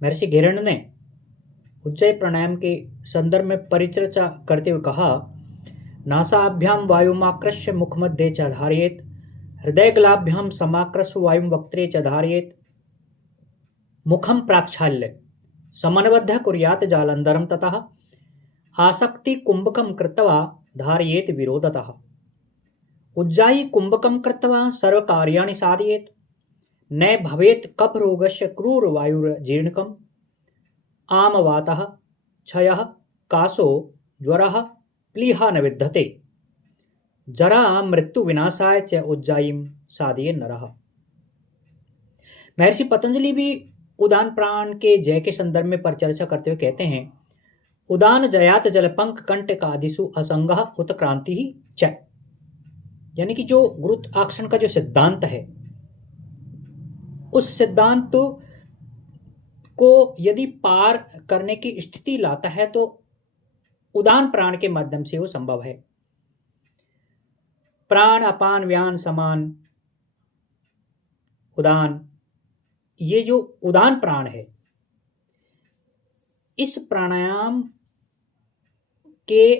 महर्षि घेरण्य ने उज्जयी प्राणायाम के संदर्भ में परिचर्चा करते हुए कहा, नासाभ्याम वायुमाकृष्य मुखमध्ये च धारयेत, हृदयगलाभ्याम समाकृष्य वायुं वक्त्रे च धारयेत, मुखम प्राक्षाल्य समन्वद्य कुर्यात् जालंधरम ततः आसक्ति कुंभकम कृत्वा धारयेत विरोधतः, उज्जायी कुंभकम कृत्वा सर्वकार्याणि साधयेत, न भवेत् कफ रोगस्य क्रूर वायुर्जीर्णकम्, आमवातः क्षयः कासो ज्वरः प्लीहा न विद्यते, जरा मृत्यु विनाशाय च उज्जायीं साधये नरः। महर्षि पतंजलि भी उदान प्राण के जय के संदर्भ में परिचर्चा करते हुए कहते हैं, उदान जयात जलपंक कंटकादिषु असंगः उत्क्रांति ही च, यानी कि जो गुरुत्वाकर्षण का जो सिद्धांत है, उस सिद्धांत को यदि पार करने की स्थिति लाता है तो उदान प्राण के माध्यम से वो संभव है। प्राण अपान व्यान समान उदान, ये जो उदान प्राण है, इस प्राणायाम के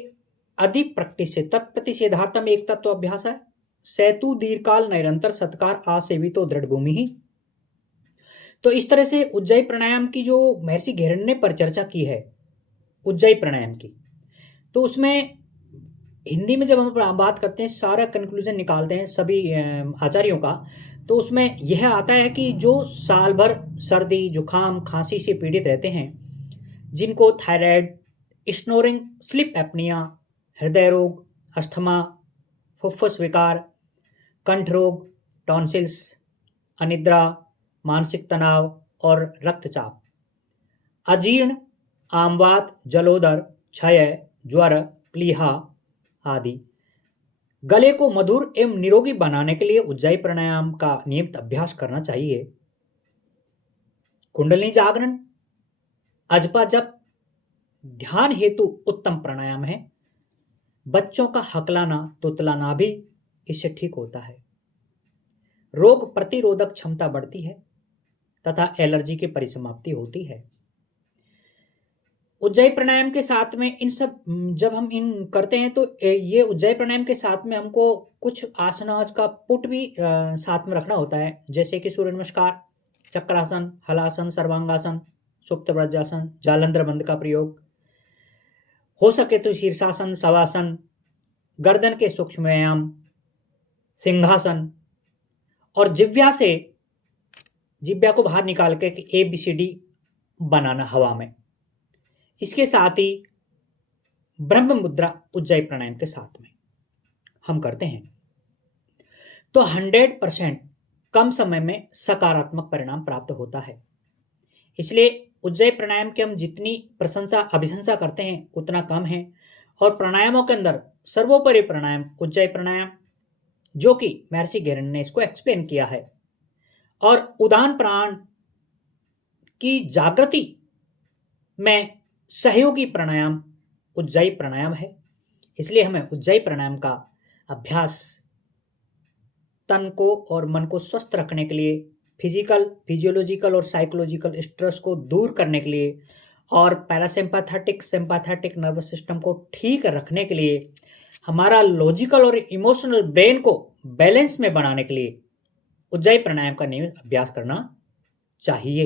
अधिक प्रैक्टिस से तत्प्रतिषेधार्थम एक तत्व अभ्यास है, सेतु दीर्घकाल निरंतर सत्कार आसेवितो दृढ़ भूमि ही। तो इस तरह से उज्जयी प्राणायाम की जो महर्षि घेरण्य ने परिचर्चा की है उज्जयी प्राणायाम की, तो उसमें हिंदी में जब हम बात करते हैं, सारा कंक्लूजन निकालते हैं सभी आचार्यों का, तो उसमें यह आता है कि जो साल भर सर्दी जुकाम खांसी से पीड़ित रहते हैं, जिनको थायराइड, स्नोरिंग, स्लीप एपनिया, हृदय रोग, अस्थमा, फुफ्फुस विकार, कंठ रोग, टॉन्सिल्स, अनिद्रा, मानसिक तनाव और रक्तचाप, अजीर्ण, आमवात, जलोदर, क्षय, ज्वर, प्लीहा आदि, गले को मधुर एवं निरोगी बनाने के लिए उज्जयी प्राणायाम का नियमित अभ्यास करना चाहिए। कुंडलिनी जागरण, अजपा जप ध्यान हेतु उत्तम प्राणायाम है। बच्चों का हकलाना तुतलाना भी इससे ठीक होता है। रोग प्रतिरोधक क्षमता बढ़ती है तथा एलर्जी की परिसमाप्ति होती है। उज्जयी प्राणायाम के साथ में इन सब जब हम इन करते हैं तो ये उज्जयी प्राणायाम के साथ में हमको कुछ आसनाज का पुट भी साथ में रखना होता है, जैसे कि सूर्य नमस्कार, चक्रासन, हलासन, सर्वांगासन, सुप्त वज्रासन, जालंधर बंद का प्रयोग, हो सके तो शीर्षासन, शवासन, गर्दन के सूक्ष्म व्यायाम, सिंहासन, और जिव्या को बाहर निकाल के ABCD बनाना हवा में। इसके साथ ही ब्रह्म मुद्रा उज्जयी प्राणायाम के साथ में हम करते हैं तो 100% कम समय में सकारात्मक परिणाम प्राप्त होता है। इसलिए उज्जयी प्राणायाम की हम जितनी प्रशंसा अभिशंसा करते हैं उतना कम है। और प्राणायामों के अंदर सर्वोपरि प्राणायाम उज्जयी प्राणायाम, जो कि महर्षि घेरण्य ने इसको एक्सप्लेन किया है, और उदान प्राण की जागृति में सहयोगी प्राणायाम उज्जयी प्राणायाम है। इसलिए हमें उज्जयी प्राणायाम का अभ्यास तन को और मन को स्वस्थ रखने के लिए, फिजियोलॉजिकल और साइकोलॉजिकल स्ट्रेस को दूर करने के लिए, और पैरासिम्पैथेटिक सिंपैथेटिक नर्वस सिस्टम को ठीक रखने के लिए, हमारा लॉजिकल और इमोशनल ब्रेन को बैलेंस में बनाने के लिए उज्जयी प्राणायाम का नियमित अभ्यास करना चाहिए।